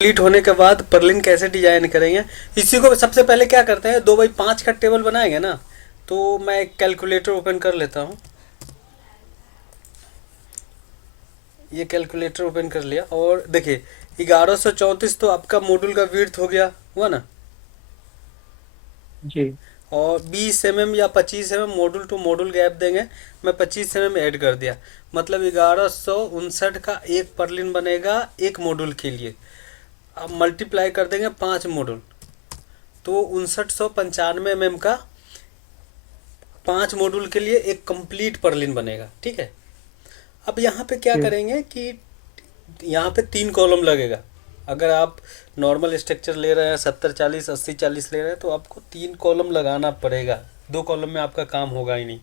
Complete होने के बाद पर्लिन कैसे डिजाइन करेंगे, इसी को सबसे पहले क्या करते हैं, 2x5 का टेबल बनाएंगे ना। तो मैं एक कैलकुलेटर ओपन कर लेता हूँ। ये कैलकुलेटर ओपन कर लिया और देखिए 1134 तो आपका मॉड्यूल का विड्थ हो गया हुआ ना। जी। और 20 mm या 25 mm module to module gap देंगे। मैं 25 mm ऐड कर दिया, मतलब 1159 का एक पर्लिन बनेगा एक मॉड्यूल के लिए। अब मल्टीप्लाई कर देंगे 5 मॉड्यूल, तो 5995 mm का 5 मॉड्यूल के लिए एक कंप्लीट पर्लिन बनेगा। ठीक है। अब यहाँ पे क्या जी। करेंगे कि यहाँ पे 3 कॉलम लगेगा। अगर आप नॉर्मल स्ट्रक्चर ले रहे हैं 70 40 80 40 ले रहे हैं तो आपको 3 कॉलम लगाना पड़ेगा। 2 कॉलम में आपका काम होगा ही नहीं।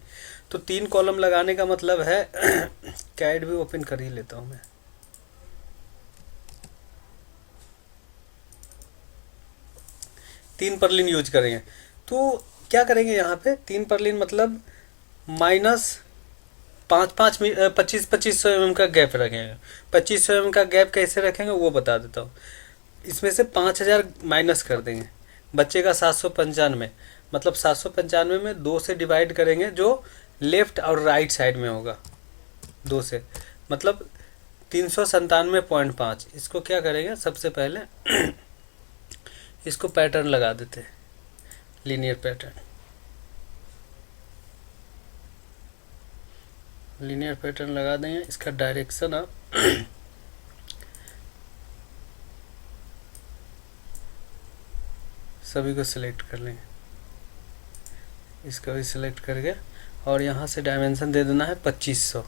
तो 3 कॉलम लगाने का मतलब है कैड भी ओपन कर ही लेता हूँ मैं। तीन पर्लिन यूज करेंगे। तो क्या करेंगे यहाँ पे 3 पर्लिन मतलब माइनस 2500 mm का गैप रखेंगे। 2500 mm का गैप कैसे रखेंगे वो बता देता हूँ। इसमें से 5000 माइनस कर देंगे, बचेगा 795। मतलब 795 में 2 से डिवाइड करेंगे, जो लेफ्ट और राइट साइड में होगा। 2 से मतलब 397.5। इसको क्या करेंगे, सबसे पहले इसको पैटर्न लगा देते हैं, लीनियर पैटर्न। लीनियर पैटर्न लगा देंगे। इसका डायरेक्शन आप सभी को सिलेक्ट कर लेंगे, इसका भी सिलेक्ट करके और यहाँ से डायमेंशन दे देना है 2500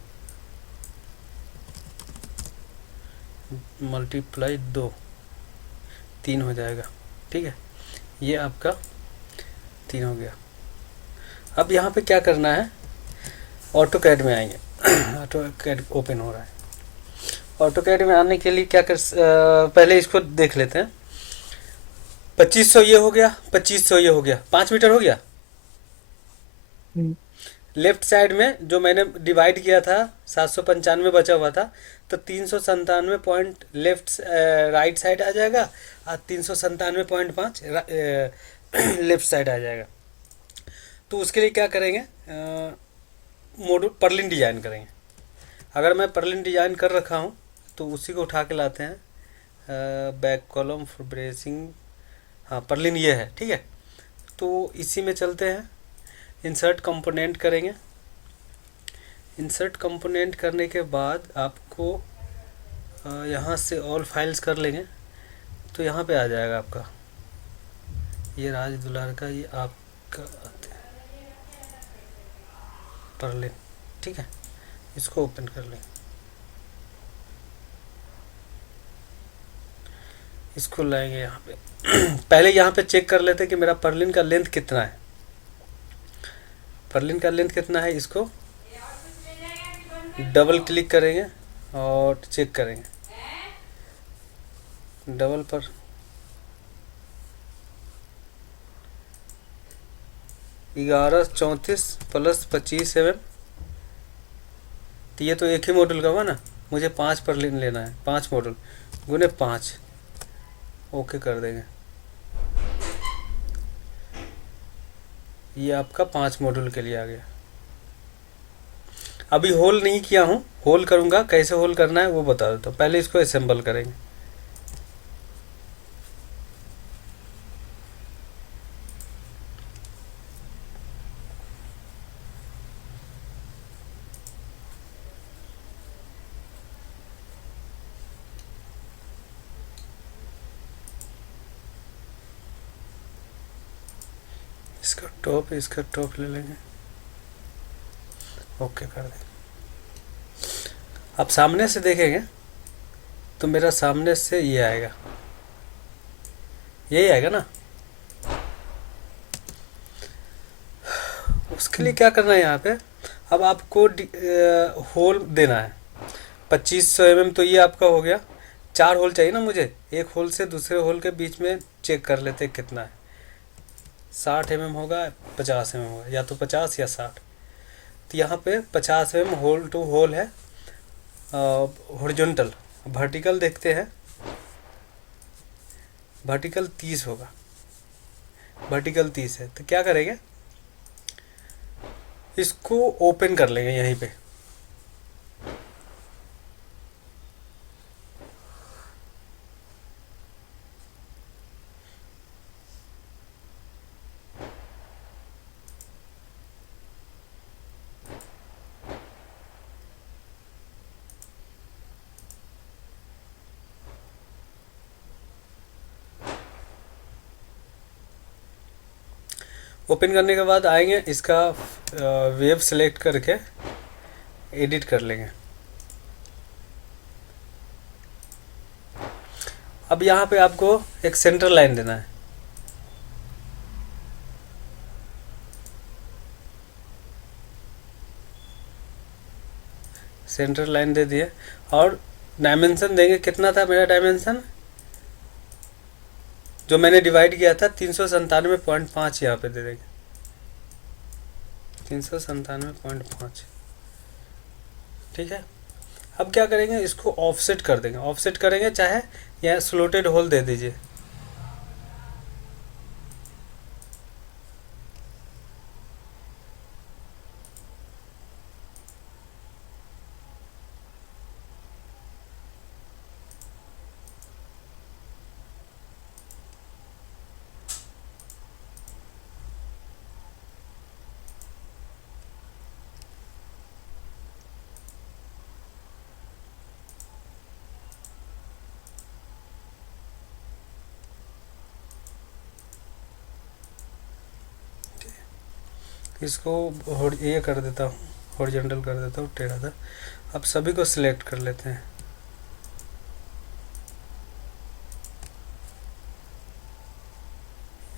मल्टीप्लाई 2, 3 हो जाएगा। ठीक है, ये आपका 3 हो गया। अब यहाँ पे क्या करना है, ऑटो कैड में आएंगे। ऑटो कैड ओपन हो रहा है। ऑटो कैड में आने के लिए क्या पहले इसको देख लेते हैं। 2500 ये हो गया, 2500 ये हो गया, 5 मीटर हो गया। हम्म। लेफ्ट साइड में जो मैंने डिवाइड किया था 795 बचा हुआ था, तो 397 पॉइंट लेफ्ट राइट साइड आ जाएगा और 397.5 लेफ्ट साइड आ जाएगा। तो उसके लिए क्या करेंगे, मॉड्यूल पर्लिन डिजाइन करेंगे। अगर मैं पर्लिन डिजाइन कर रखा हूँ तो उसी को उठा के लाते हैं। बैक कॉलम फॉर ब्रेसिंग, हाँ पर्लिन ये है। ठीक है, तो इसी में चलते हैं। इंसर्ट कंपोनेंट करेंगे। इंसर्ट कंपोनेंट करने के बाद आपको यहाँ से ऑल फाइल्स कर लेंगे, तो यहाँ पे आ जाएगा आपका ये राज दुलार का, ये आपका पर्लिन। ठीक है, इसको ओपन कर लें। इसको लाएंगे यहाँ पे। पहले यहाँ पे चेक कर लेते हैं कि मेरा पर्लिन का लेंथ कितना है। पर्लिन का लेंथ कितना है, इसको डबल क्लिक करेंगे और चेक करेंगे। डबल पर 1134 प्लस 25 mm, तो ये तो एक ही मॉडल का हुआ ना। मुझे 5 पर्लिन लेना है, 5 मॉडल गुने 5। ओके कर देंगे। ये आपका 5 मॉडल के लिए आ गया। अभी होल नहीं किया हूँ, होल करूँगा। कैसे होल करना है वो बता देता हूँ। पहले इसको असेंबल करेंगे। इसका टॉप ले लेंगे, ओके कर देंगे। अब सामने से देखेंगे तो मेरा सामने से ये आएगा, यही आएगा ना। उसके लिए हम्म। क्या करना है यहाँ पे, अब आपको होल देना है 2500 mm। तो ये आपका हो गया। 4 होल चाहिए ना मुझे, एक होल से दूसरे होल के बीच में चेक कर लेते हैं कितना है। 60 mm होगा, 50 mm होगा, या तो 50 या 60। तो यहाँ पे 50 mm होल टू होल है। हॉरिजॉन्टल, वर्टिकल देखते हैं। वर्टिकल 30 होगा, वर्टिकल 30 है तो क्या करेंगे, इसको ओपन कर लेंगे यहीं पे। ओपन करने के बाद आएंगे, इसका वेव सेलेक्ट करके एडिट कर लेंगे। अब यहाँ पे आपको एक सेंटर लाइन देना है, सेंटर लाइन दे दिए और डायमेंशन देंगे, कितना था मेरा डायमेंशन जो मैंने डिवाइड किया था, 397.5 यहाँ पे दे देंगे, 397.5। ठीक है, अब क्या करेंगे, इसको ऑफसेट कर देंगे, ऑफसेट करेंगे चाहे यहाँ स्लोटेड होल दे दीजिए। इसको ये कर देता हूँ, हॉरिजॉन्टल कर देता हूँ, टेढ़ा था। अब सभी को सिलेक्ट कर लेते हैं,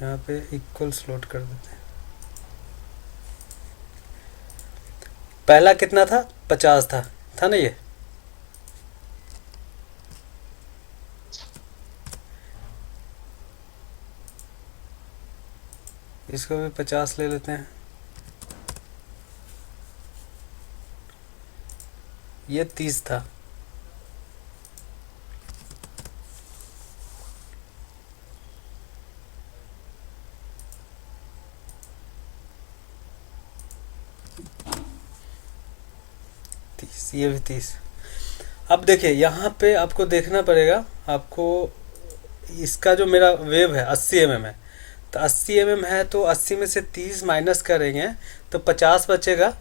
यहाँ पे इक्वल स्लॉट कर देते हैं। पहला कितना था, 50 था ना ये, इसको भी 50 ले लेते हैं। ये 30 था, ये भी 30। अब देखिए यहाँ पे आपको देखना पड़ेगा, आपको इसका जो मेरा वेव है 80 mm है, तो 80 mm है तो 80 में से 30 माइनस करेंगे तो 50 बचेगा,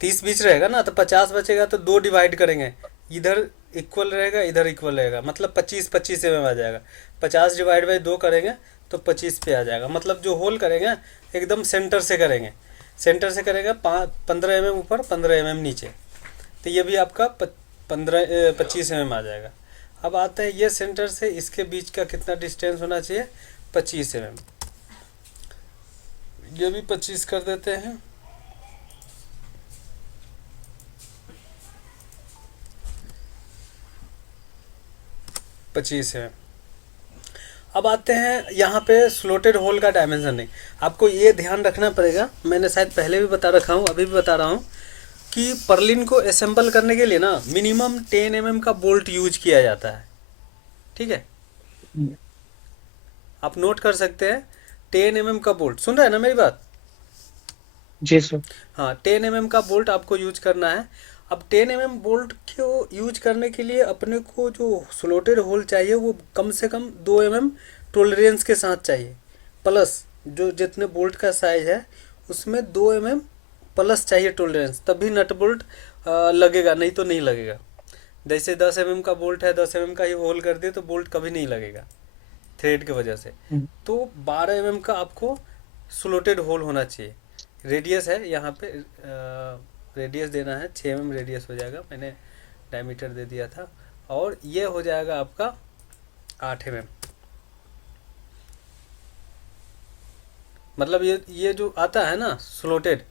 30 बीच रहेगा ना, तो 50 बचेगा तो 2 डिवाइड करेंगे, इधर इक्वल रहेगा इधर इक्वल रहेगा, मतलब 25 आ जाएगा। 50 डिवाइड बाई 2 करेंगे तो 25 पे आ जाएगा, मतलब जो होल करेंगे एकदम सेंटर से करेंगे, सेंटर से करेगा 15 mm ऊपर 15 mm नीचे, तो ये भी आपका 25 mm आ जाएगा। अब आते हैं ये सेंटर से इसके बीच का कितना डिस्टेंस होना चाहिए, 25 mm, ये भी 25 कर देते हैं। पच्चीस है। अब आते हैं यहाँ पे स्लोटेड होल का डायमेंशन नहीं, आपको ये ध्यान रखना पड़ेगा, मैंने शायद पहले भी बता रखा हूँ अभी भी बता रहा हूँ कि पर्लिन को असेंबल करने के लिए ना मिनिमम 10 mm का बोल्ट यूज किया जाता है। ठीक है, आप नोट कर सकते हैं, 10 mm का बोल्ट, सुन रहे हैं ना मेरी बात? जी सर। हाँ, 10 mm का बोल्ट आपको यूज करना है। अब 10 mm बोल्ट को यूज करने के लिए अपने को जो स्लोटेड होल चाहिए वो कम से कम 2 mm टोलरेंस के साथ चाहिए, प्लस जो जितने बोल्ट का साइज है उसमें 2 mm प्लस चाहिए टोलरेंस, तभी नट बोल्ट लगेगा, नहीं तो नहीं लगेगा। जैसे 10 mm का बोल्ट है, 10 mm का ही होल कर दिए तो बोल्ट कभी नहीं लगेगा थ्रेड की वजह से। तो 12 mm का आपको स्लोटेड होल होना चाहिए। रेडियस है यहाँ पे, रेडियस देना है 6 mm रेडियस हो जाएगा, मैंने डायमीटर दे दिया था, और ये हो जाएगा आपका 8 mm। मतलब ये जो आता है ना स्लोटेड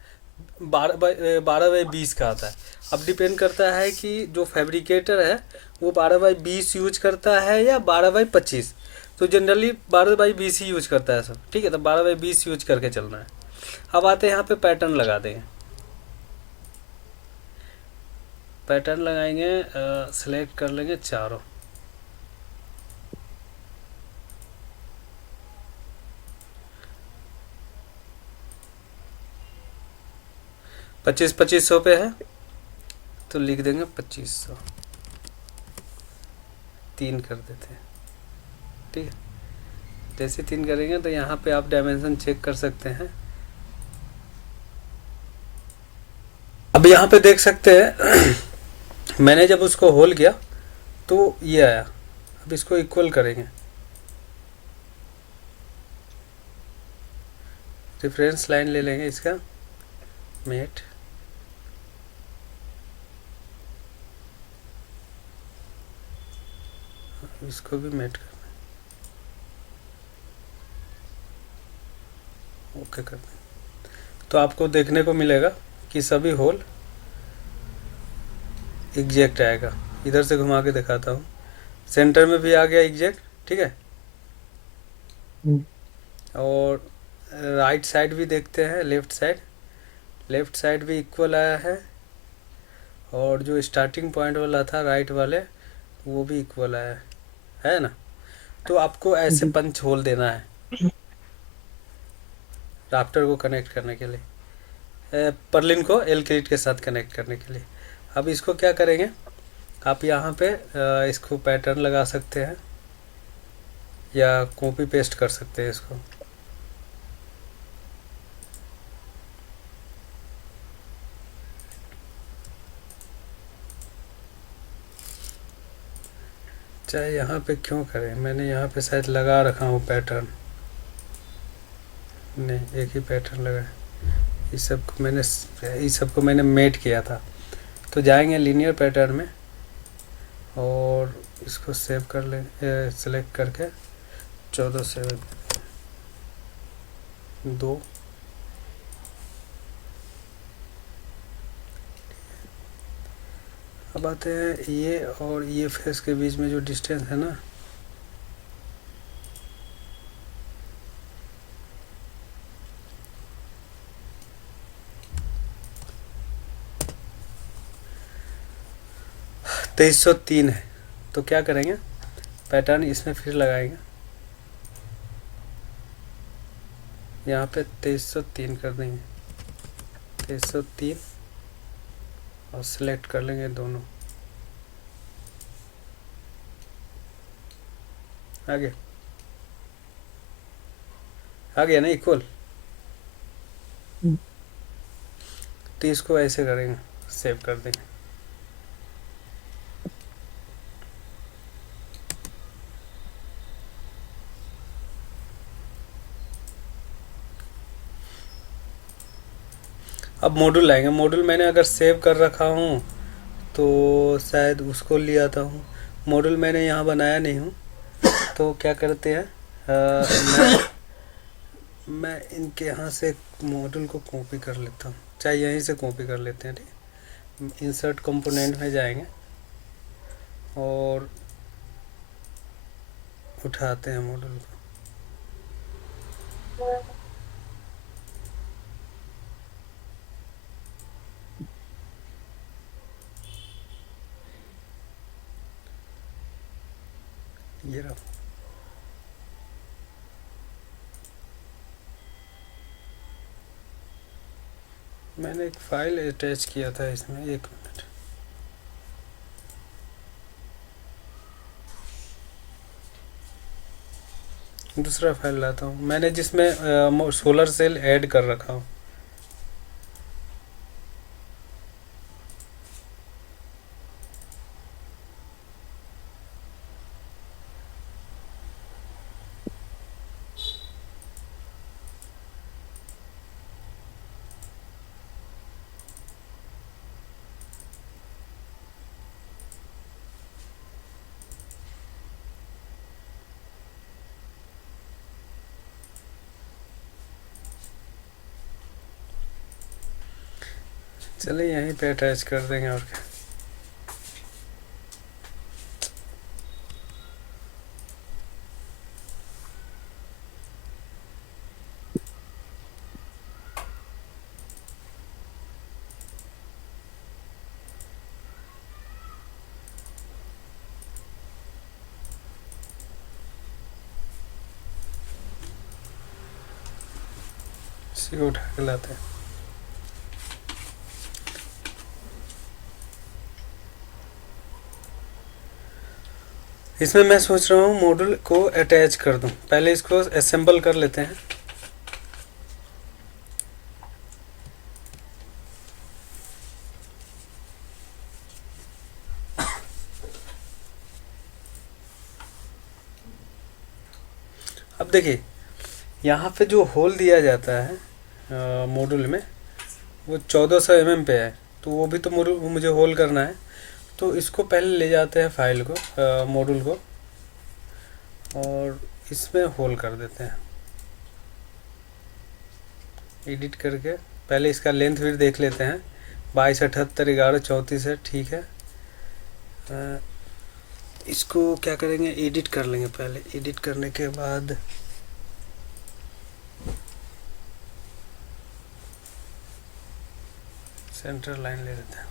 12/20 का आता है। अब डिपेंड करता है कि जो फैब्रिकेटर है वो 12/20 यूज करता है या 12/25, तो जनरली 12/20 ही यूज करता है सब। ठीक है, तो 12/20 यूज करके चलना है। अब आते हैं यहाँ पे पैटर्न लगा देंगे, पैटर्न लगाएंगे, सेलेक्ट कर लेंगे चारों, 2500 पे है तो लिख देंगे 2500, 3 कर देते हैं। ठीक है, जैसे 3 करेंगे तो यहाँ पे आप डायमेंशन चेक कर सकते हैं। अब यहाँ पे देख सकते हैं मैंने जब उसको होल किया तो ये आया। अब इसको इक्वल करेंगे, रेफरेंस लाइन ले लेंगे इसका मेट, इसको भी मेट करना है, ओके कर दें। तो आपको देखने को मिलेगा कि सभी होल एग्जैक्ट आएगा। इधर से घुमा के दिखाता हूँ, सेंटर में भी आ गया एग्जैक्ट। ठीक है, और राइट साइड भी देखते हैं, लेफ्ट साइड भी इक्वल आया है, और जो स्टार्टिंग पॉइंट वाला था राइट वाले वो भी इक्वल आया है ना। तो आपको ऐसे पंच होल देना है राफ्टर को कनेक्ट करने के लिए, पर्लिन को एल क्रीट के साथ कनेक्ट करने के लिए। अब इसको क्या करेंगे, आप यहाँ पे इसको पैटर्न लगा सकते हैं या कॉपी पेस्ट कर सकते हैं इसको। चाहे यहाँ पे क्यों करें, मैंने यहाँ पे शायद लगा रखा हूँ पैटर्न, नहीं एक ही पैटर्न लगा है। इस सब को मैंने मेट किया था। तो जाएंगे लीनियर पैटर्न में और इसको सेव कर लें, सेलेक्ट करके 14 से 2। अब आते हैं ये और ये फेस के बीच में जो डिस्टेंस है ना, तो 2303 है। तो क्या करेंगे, पैटर्न इसमें फिर लगाएंगे, यहाँ पे 2303 कर देंगे, 2303 और सिलेक्ट कर लेंगे दोनों। आ गया ना इक्वल। तो इसको ऐसे करेंगे, सेव कर देंगे। अब मॉड्यूल लाएंगे। मॉड्यूल मैंने अगर सेव कर रखा हूँ तो शायद उसको ले आता हूँ। मॉड्यूल मैंने यहाँ बनाया नहीं हूँ, तो क्या करते हैं, मैं इनके यहाँ से मॉड्यूल को कॉपी कर लेता हूँ, चाहे यहीं से कॉपी कर लेते हैं। ठीक, इंसर्ट कंपोनेंट में जाएंगे और उठाते हैं मॉड्यूल को। ये रहा, मैंने एक फाइल अटैच किया था इसमें, 1 मिनट। दूसरा फाइल लाता हूँ मैंने, जिसमें सोलर सेल ऐड कर रखा हूँ। चलिए यहीं पे अटैच कर देंगे और क्या। इसी को उठा के लाते हैं। इसमें मैं सोच रहा हूँ मॉड्यूल को अटैच कर दूँ, पहले इसको असेंबल कर लेते हैं। अब देखिए यहाँ पे जो होल दिया जाता है मॉड्यूल में, वो 1400 mm पे है, तो वो भी तो मुझे होल करना है। तो इसको पहले ले जाते हैं फाइल को, मॉड्यूल को, और इसमें होल कर देते हैं एडिट करके। पहले इसका लेंथ भी देख लेते हैं, 2278 11 34 है, ठीक है। इसको क्या करेंगे, एडिट कर लेंगे। पहले एडिट करने के बाद सेंटर लाइन ले लेते हैं,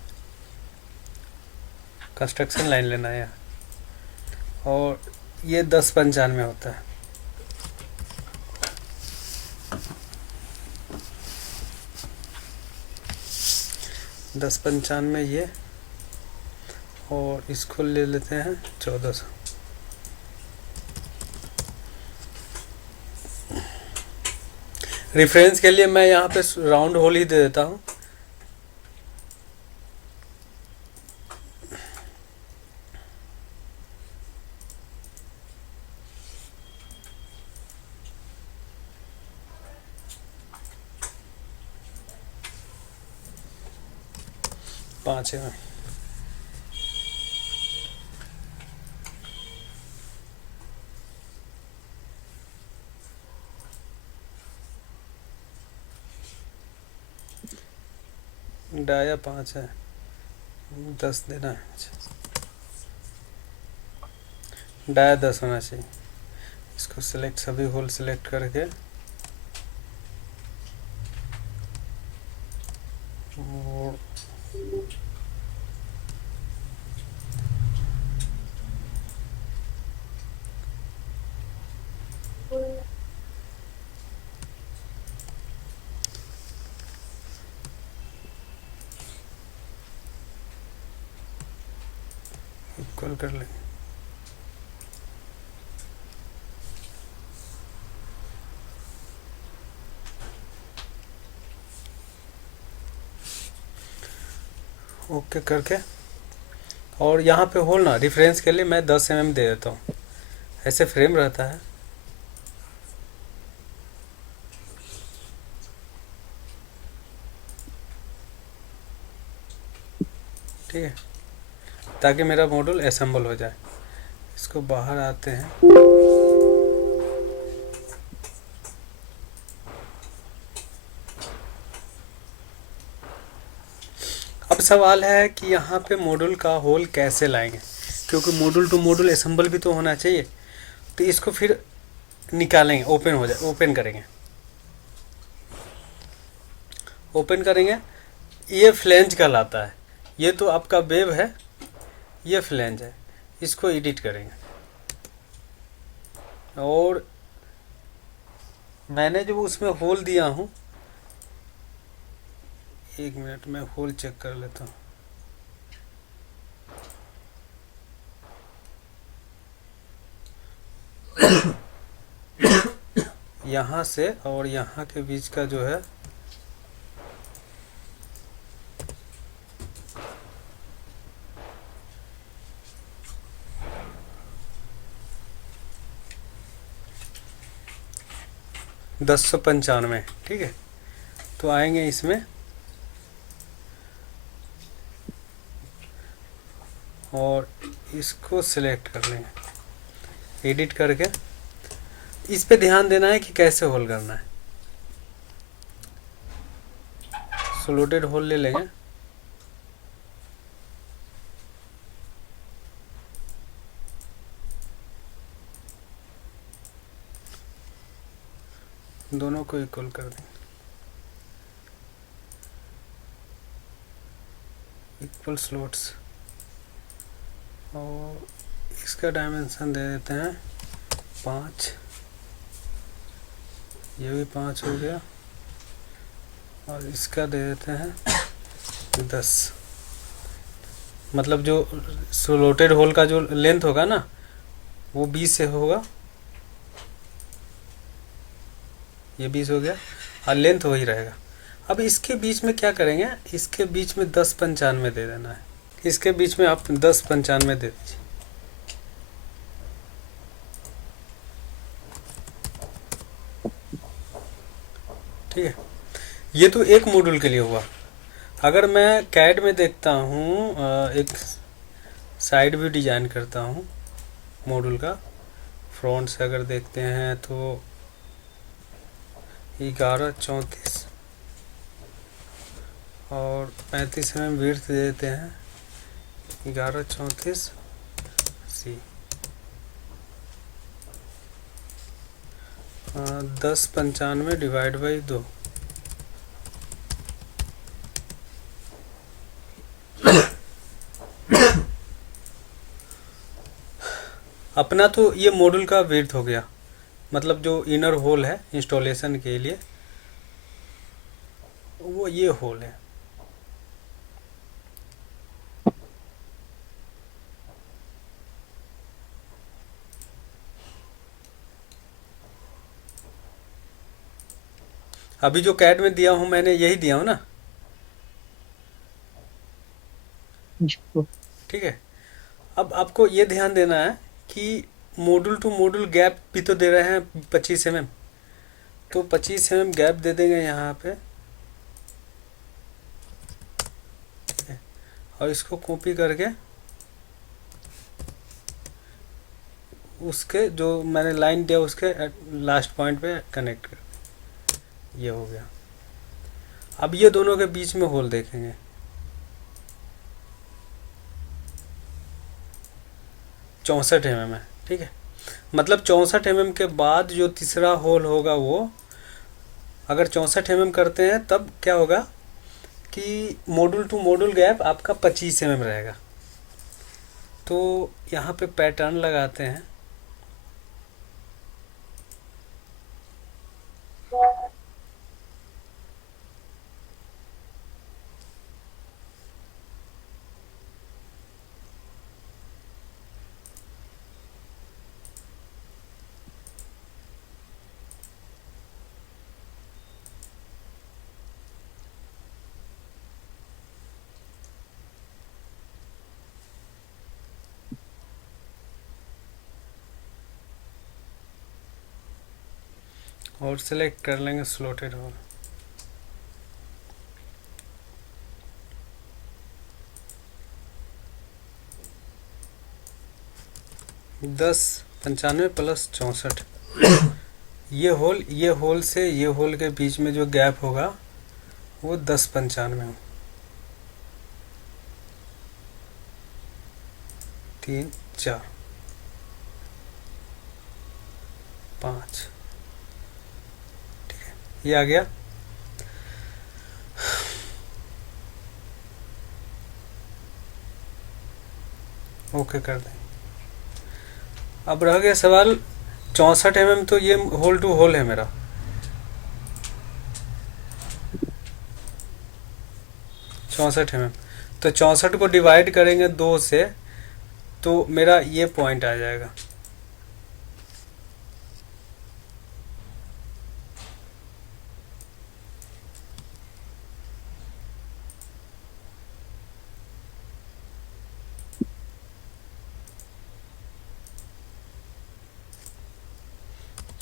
कंस्ट्रक्शन लाइन लेना है, और ये 1095 होता है। दस पंचानवे ये, और इसको ले लेते हैं 1400। रेफरेंस के लिए मैं यहाँ पे राउंड होल ही दे देता हूँ। पाँच है। डाया 5 है, 10 देना है। डाया 10 होना चाहिए। इसको सिलेक्ट, सभी होल सिलेक्ट करके और इक्वल कर लेंगे। ओके करके, और यहाँ पे होल ना, रेफरेंस के लिए मैं 10 mm दे देता हूँ, ऐसे फ्रेम रहता है। ठीक है, ताकि मेरा मॉड्यूल असेंबल हो जाए। इसको बाहर आते हैं, अब सवाल है कि यहाँ पे मॉड्यूल का होल कैसे लाएंगे, क्योंकि मॉड्यूल टू मॉड्यूल असेंबल भी तो होना चाहिए। तो इसको फिर निकालेंगे, ओपन हो जाए, ओपन करेंगे, ओपन करेंगे। ये फ्लेंज कहलाता है, ये तो आपका वेब है, ये फ्लेंज है। इसको एडिट करेंगे, और मैंने जो उसमें होल दिया हूँ, एक मिनट में होल चेक कर लेता हूँ। यहाँ से और यहाँ के बीच का जो है, दस सौ पंचानवे, ठीक है। तो आएंगे इसमें, और इसको सिलेक्ट कर लेंगे एडिट करके। इस पे ध्यान देना है कि कैसे होल करना है। सॉलिड होल ले लेंगे, दोनों को इक्वल कर देंगे, इक्वल स्लॉट्स, और इसका डायमेंशन दे देते हैं 5, ये भी 5 हो गया, और इसका दे देते हैं 10। मतलब जो स्लॉटेड होल का जो लेंथ होगा ना, वो 20 से होगा, ये 20 हो गया, और लेंथ वही रहेगा। अब इसके बीच में क्या करेंगे, इसके बीच में 1095 दे देना है, इसके बीच में आप 1095 दे दीजिए। ठीक है, ये तो एक मॉड्यूल के लिए हुआ। अगर मैं कैड में देखता हूँ, एक साइड व्यू डिजाइन करता हूँ मॉड्यूल का, फ्रंट से अगर देखते हैं तो 1134 और 35 mm विड्थ दे देते हैं, 1134 सी, 1095 डिवाइड बाई 2। अपना तो ये मॉड्यूल का विड्थ हो गया, मतलब जो इनर होल है इंस्टॉलेशन के लिए, वो ये होल है। अभी जो कैड में दिया हूँ मैंने यही दिया हूँ ना। जी सर। ठीक है, अब आपको ये ध्यान देना है कि मॉड्यूल टू मॉड्यूल गैप भी तो दे रहे हैं 25 mm, तो 25 mm गैप दे देंगे यहाँ पे। ठीक है, और इसको कॉपी करके उसके जो मैंने लाइन दिया उसके लास्ट पॉइंट पे कनेक्ट कर, ये हो गया। अब ये दोनों के बीच में होल देखेंगे, 64 mm है। ठीक है, मतलब 64 mm के बाद जो तीसरा होल होगा वो, अगर 64 mm करते हैं तब क्या होगा कि मॉड्यूल टू मॉड्यूल गैप आपका 25 mm रहेगा। तो यहाँ पे पैटर्न लगाते हैं, और सिलेक्ट कर लेंगे स्लॉटेड होल। दस 95 प्लस 64, ये होल से ये होल के बीच में जो गैप होगा वो 1095 हो। 3 4 5, ठीक है, ये आ गया। ओके कर दें। अब रह गया सवाल 64 mm, तो ये होल टू होल है मेरा, 64 mm। तो 64 को डिवाइड करेंगे 2 से तो मेरा ये पॉइंट आ जाएगा।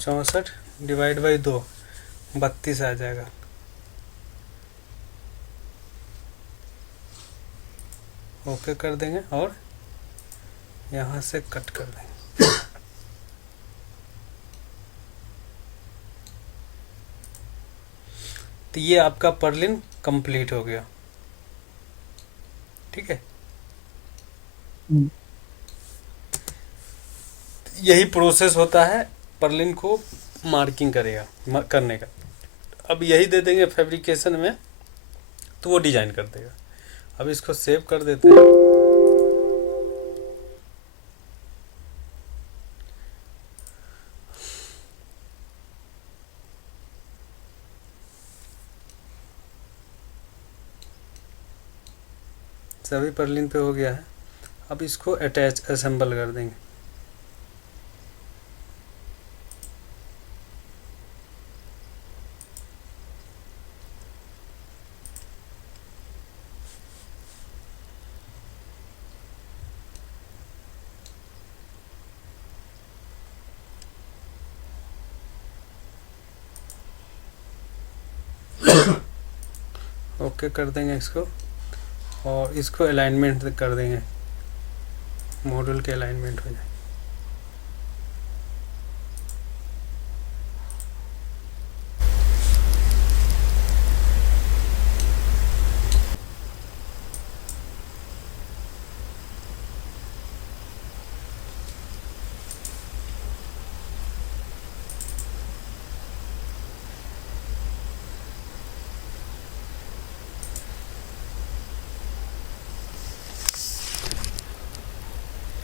चौंसठ डिवाइड बाई 2, 32 आ जाएगा। ओके कर देंगे और यहाँ से कट कर देंगे। तो ये आपका पर्लिन कंप्लीट हो गया। ठीक है, यही प्रोसेस होता है पर्लिन को मार्किंग करने का। अब यही दे देंगे फैब्रिकेशन में तो वो डिजाइन कर देगा। अब इसको सेव कर देते हैं। सभी पर्लिन पे हो गया है। अब इसको अटैच असेंबल कर देंगे। ओके कर देंगे इसको, और इसको अलाइनमेंट कर देंगे, मॉड्यूल के अलाइनमेंट हो जाए।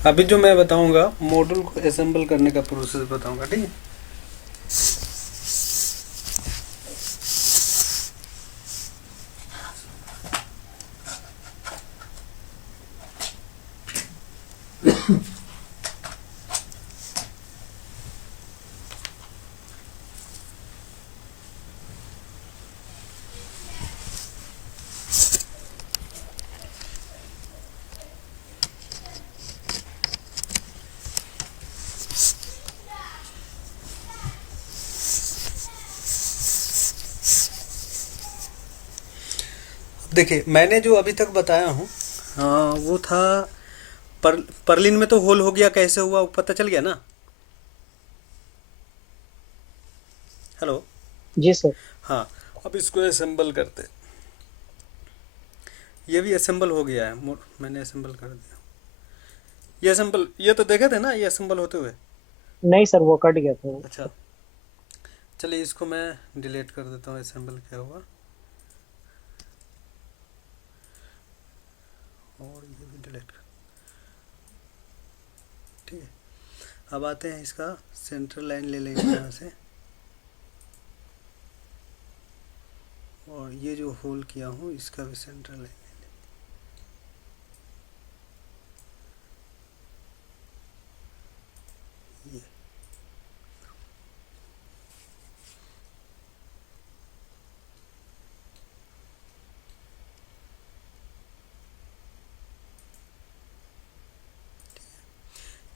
अभी जो मैं बताऊंगा मॉड्यूल को असेंबल करने का प्रोसेस बताऊंगा, ठीक है। देखिए मैंने जो अभी तक बताया हूँ, वो था पर्लिन में तो होल हो गया, कैसे हुआ वो पता चल गया ना। हेलो। जी सर। हाँ, अब इसको असेंबल करते। ये भी असेंबल हो गया है, मैंने असेंबल कर दिया। ये असेंबल, ये तो देखे थे ना ये असेंबल होते हुए। नहीं सर, वो कट गया था। अच्छा, चलिए इसको मैं डिलीट कर देता हूँ, असेंबल क्या हुआ। और ये भी डिलीट कर, ठीक है। अब आते हैं, इसका सेंट्रल लाइन ले लेंगे यहाँ से, और ये जो होल किया हूँ इसका भी सेंट्रल लाइन ये।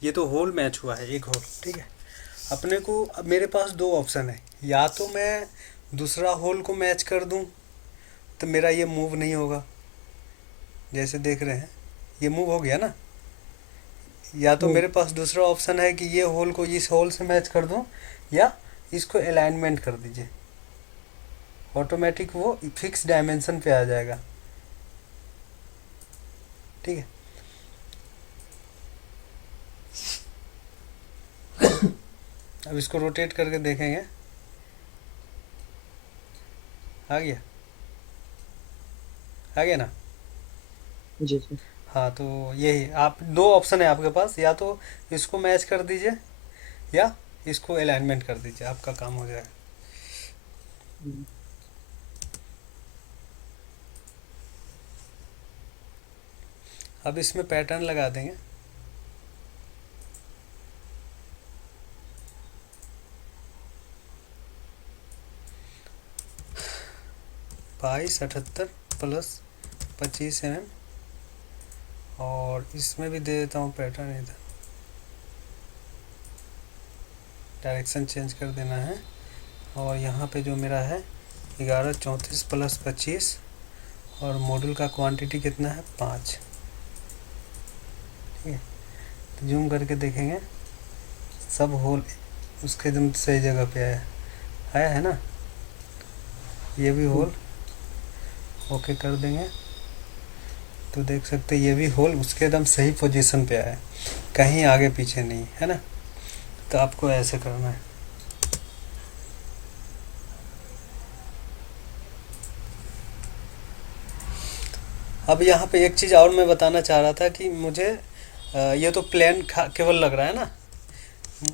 ये तो होल मैच हुआ है, एक होल, ठीक है। अपने को अब मेरे पास दो ऑप्शन है, या तो मैं दूसरा होल को मैच कर दूं तो मेरा ये मूव नहीं होगा, जैसे देख रहे हैं ये मूव हो गया ना। या तो हम्म। मेरे पास दूसरा ऑप्शन है कि ये होल को इस होल से मैच कर दूं, या इसको अलाइनमेंट कर दीजिए, ऑटोमेटिक वो फिक्स डायमेंशन पे आ जाएगा, ठीक है। अब इसको रोटेट करके देखेंगे, आ गया, आ गया ना। जी सर। हाँ, तो यही आप दो ऑप्शन है आपके पास, या तो इसको मैच कर दीजिए या इसको अलाइनमेंट कर दीजिए, आपका काम हो जाएगा। हम्म। अब इसमें पैटर्न लगा देंगे, बाईस 78 प्लस 25 mm, और इसमें भी दे देता हूँ पैटर्न, इधर डायरेक्शन चेंज कर देना है। और यहाँ पे जो मेरा है 1134 प्लस 25, और मॉड्यूल का क्वांटिटी कितना है 5, ठीक है। तो जूम करके देखेंगे सब होल उसके एकदम सही जगह पे आया, आया है ना। ये भी होल ओके कर देंगे, तो देख सकते हैं ये भी होल उसके एकदम सही पोजीशन पे आया है, कहीं आगे पीछे नहीं है ना। तो आपको ऐसे करना है। अब यहाँ पे एक चीज़ और मैं बताना चाह रहा था कि मुझे ये तो प्लेन केवल लग रहा है ना,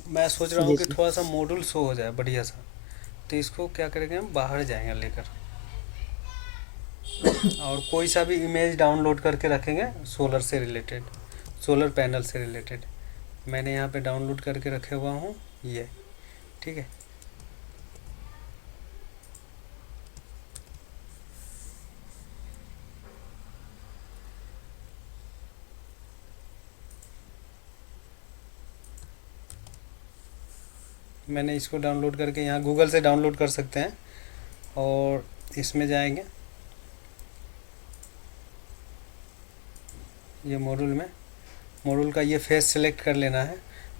मैं सोच रहा हूँ जी कि सर। थोड़ा सा मॉड्यूल शो हो जाए बढ़िया सा। तो इसको क्या करेंगे, हम बाहर जाएंगे लेकर, और कोई सा भी इमेज डाउनलोड करके रखेंगे सोलर से रिलेटेड, सोलर पैनल से रिलेटेड। मैंने यहाँ पे डाउनलोड करके रखे हुआ हूँ ये, ठीक है। मैंने इसको डाउनलोड करके यहाँ गूगल से डाउनलोड कर सकते हैं, और इसमें जाएंगे, ये मॉड्यूल का ये फेस सेलेक्ट कर लेना है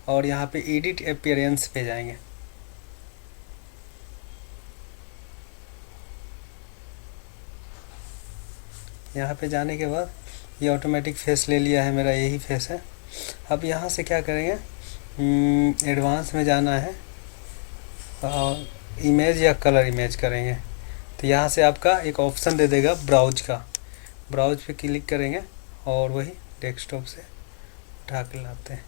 और यहाँ पे एडिट अपीयरेंस पे जाएंगे। यहाँ पे जाने के बाद ये ऑटोमेटिक फेस ले लिया है, मेरा यही फेस है। अब यहाँ से क्या करेंगे, एडवांस में जाना है और इमेज या कलर इमेज करेंगे। तो यहाँ से आपका एक ऑप्शन दे देगा ब्राउज का, ब्राउज पे क्लिक करेंगे और वही डेस्कटॉप से उठा कर लाते हैं।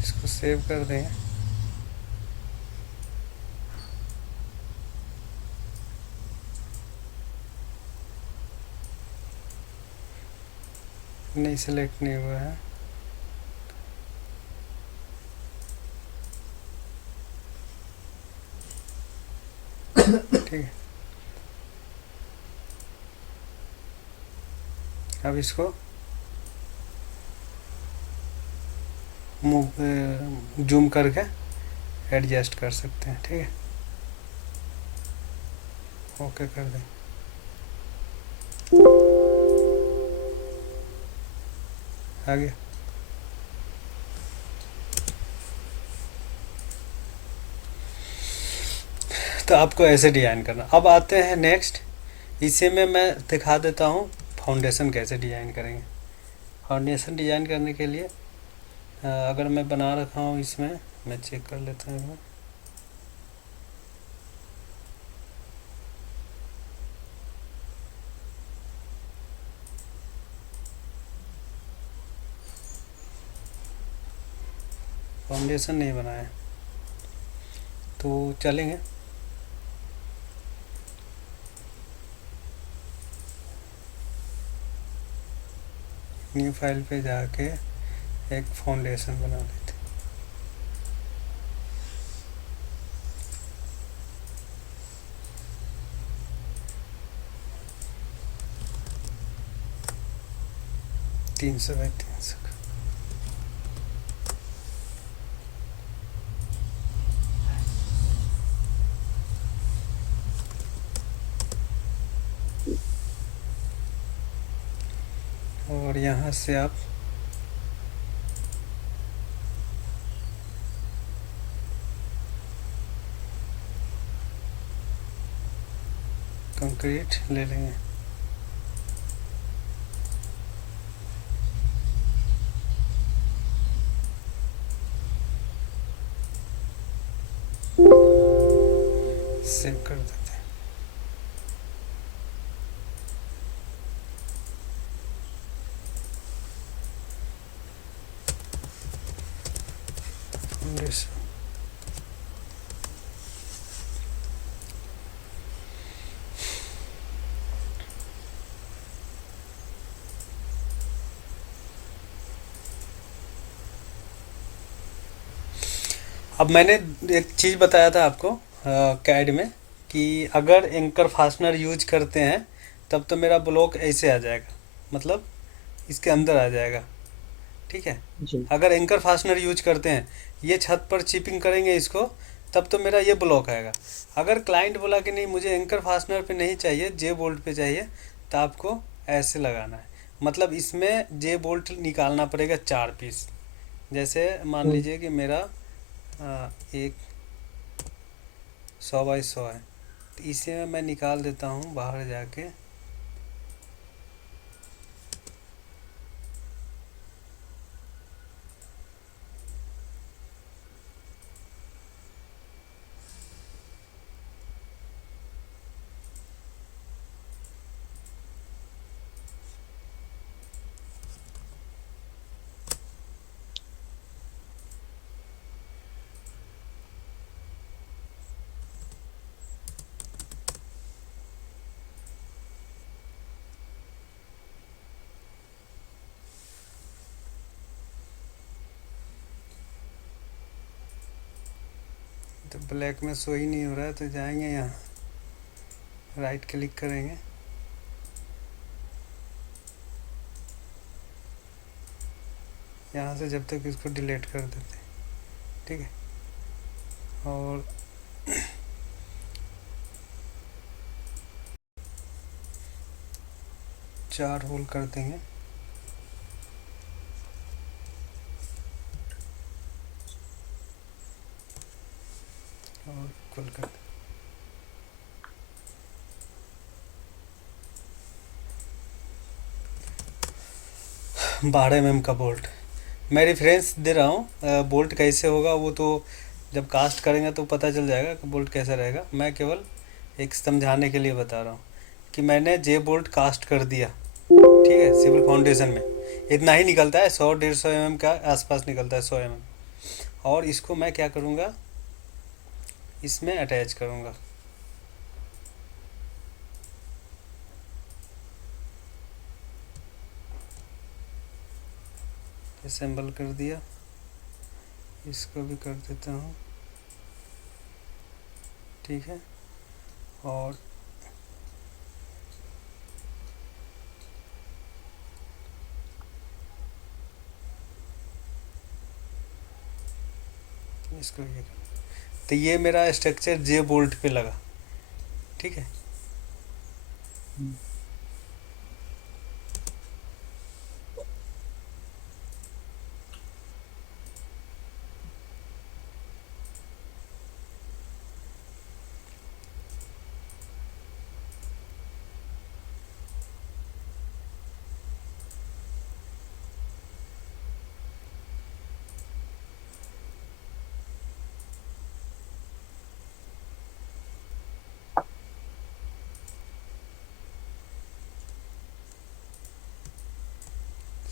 इसको सेव कर देंगे। नहीं, सेलेक्ट नहीं हुआ है। ठीक है, अब इसको मूव जूम करके एडजस्ट कर सकते हैं। ठीक है, ओके कर दें। आ गया। तो आपको ऐसे डिज़ाइन करना। अब आते हैं नेक्स्ट, इसी में मैं दिखा देता हूँ फाउंडेशन कैसे डिज़ाइन करेंगे। फाउंडेशन डिज़ाइन करने के लिए अगर मैं बना रखा हूँ इसमें, मैं चेक कर लेता हूँ एक बार। फाउंडेशन नहीं बनाया तो चलेंगे। न्यू फाइल पे जाके एक फाउंडेशन बना लेते हैं। तीन सौ बाई 300 का। और यहाँ से आप कंक्रीट ले लेंगे। सेव कर देते हैं। फाउंडेशन अब मैंने एक चीज़ बताया था आपको कैड में कि अगर एंकर फास्टनर यूज करते हैं तब तो मेरा ब्लॉक ऐसे आ जाएगा, मतलब इसके अंदर आ जाएगा। ठीक है, जी अगर एंकर फास्टनर यूज करते हैं, ये छत पर चिपिंग करेंगे इसको, तब तो मेरा ये ब्लॉक आएगा। अगर क्लाइंट बोला कि नहीं मुझे एंकर फास्टनर पे नहीं चाहिए, जे बोल्ट पे चाहिए, तो आपको ऐसे लगाना है। मतलब इसमें जे बोल्ट निकालना पड़ेगा 4 पीस। जैसे मान हम्म, लीजिए कि मेरा एक 100 बाई 100 है, तो इसे मैं निकाल देता हूँ बाहर जाके। तो ब्लैक में शो ही नहीं हो रहा है, तो जाएंगे यहाँ, राइट क्लिक करेंगे यहाँ से जब तक इसको डिलीट कर देते हैं, ठीक है। और 4 होल कर देंगे और इक्वल कर देंगे। 12 mm का बोल्ट मैं रेफरेंस दे रहा हूँ। बोल्ट कैसे होगा वो तो जब कास्ट करेंगे तो पता चल जाएगा कि बोल्ट कैसा रहेगा। मैं केवल एक समझाने के लिए बता रहा हूँ कि मैंने जे बोल्ट कास्ट कर दिया, ठीक है। सिविल फाउंडेशन में इतना ही निकलता है, 100-150 mm का आसपास निकलता है, 100 mm। और इसको मैं क्या करूँगा, इसमें अटैच करूँगा। असेंबल कर दिया, इसको भी कर देता हूँ, ठीक है। और इसको ये कर, तो ये मेरा स्ट्रक्चर जे बोल्ट पे लगा, ठीक है। हम्म,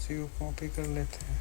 इसी को कॉपी कर लेते हैं।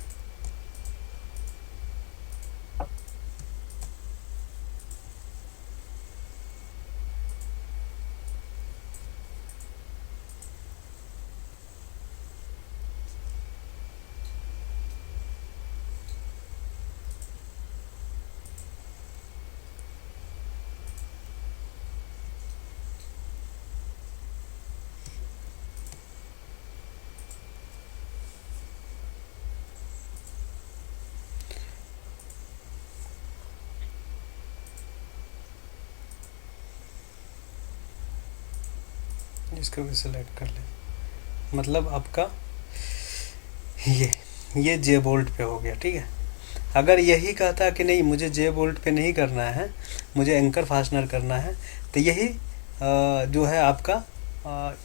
इसको भी सिलेक्ट कर ले, मतलब आपका ये ये जे बोल्ट पे हो गया, ठीक है। अगर यही कहता कि नहीं मुझे जे बोल्ट पे नहीं करना है, मुझे एंकर फास्टनर करना है, तो यही जो है आपका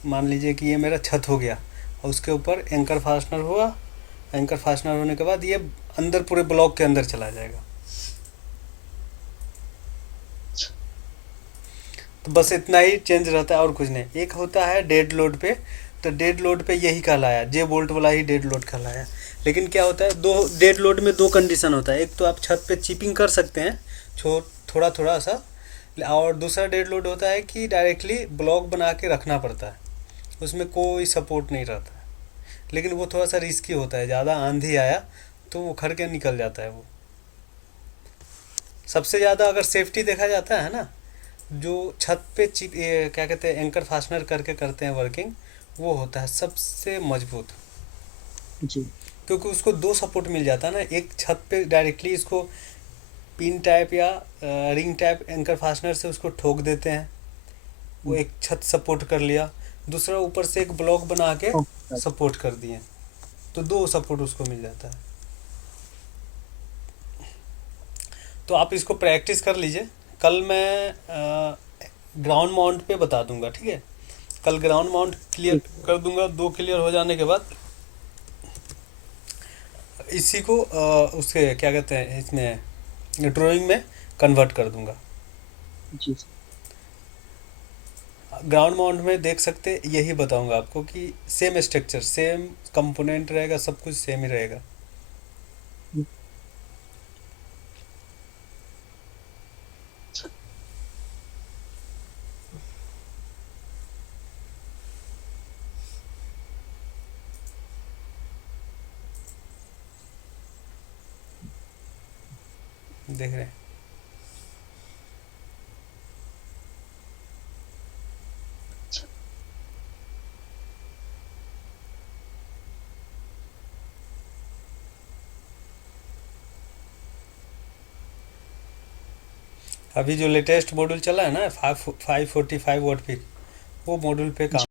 मान लीजिए कि ये मेरा छत हो गया और उसके ऊपर एंकर फास्टनर हुआ। एंकर फास्टनर होने के बाद ये अंदर पूरे ब्लॉक के अंदर चला जाएगा। तो बस इतना ही चेंज रहता है और कुछ नहीं। एक होता है डेड लोड पे, तो डेड लोड पे यही कहलाया, जे बोल्ट वाला ही डेड लोड कहलाया। लेकिन क्या होता है, दो डेड लोड में दो कंडीशन होता है। एक तो आप छत पे चिपिंग कर सकते हैं थोड़ा थोड़ा सा, और दूसरा डेड लोड होता है कि डायरेक्टली ब्लॉक बना के रखना पड़ता है, उसमें कोई सपोर्ट नहीं रहता है। लेकिन वो थोड़ा सा रिस्की होता है, ज़्यादा आंधी आया तो वो उखड़ के निकल जाता है वो। सबसे ज़्यादा अगर सेफ्टी देखा जाता है ना, जो छत पे क्या कहते हैं एंकर फास्टनर करके करते हैं वर्किंग, वो होता है सबसे मजबूत। जी। क्योंकि उसको दो सपोर्ट मिल जाता है ना, एक छत पे डायरेक्टली इसको पिन टाइप या रिंग टाइप एंकर फास्टनर से उसको ठोक देते हैं, वो हम्म, एक छत सपोर्ट कर लिया। दूसरा ऊपर से एक ब्लॉक बना के ओ, सपोर्ट कर दिए, तो दो सपोर्ट उसको मिल जाता है। तो आप इसको प्रैक्टिस कर लीजिए। कल मैं ग्राउंड माउंट पे बता दूंगा, ठीक है। कल ग्राउंड माउंट क्लियर ठीक। कर दूंगा, दो क्लियर हो जाने के बाद इसी को उसके क्या कहते हैं इसमें ड्राइंग में कन्वर्ट कर दूंगा। जी सर। ग्राउंड माउंट में देख सकते यही बताऊंगा आपको कि सेम स्ट्रक्चर, सेम कंपोनेंट रहेगा, सब कुछ सेम ही रहेगा। हम्म, देख रहे हैं। अभी जो लेटेस्ट मॉड्यूल चला है ना 545 वोट पिक, वो मॉड्यूल पे काम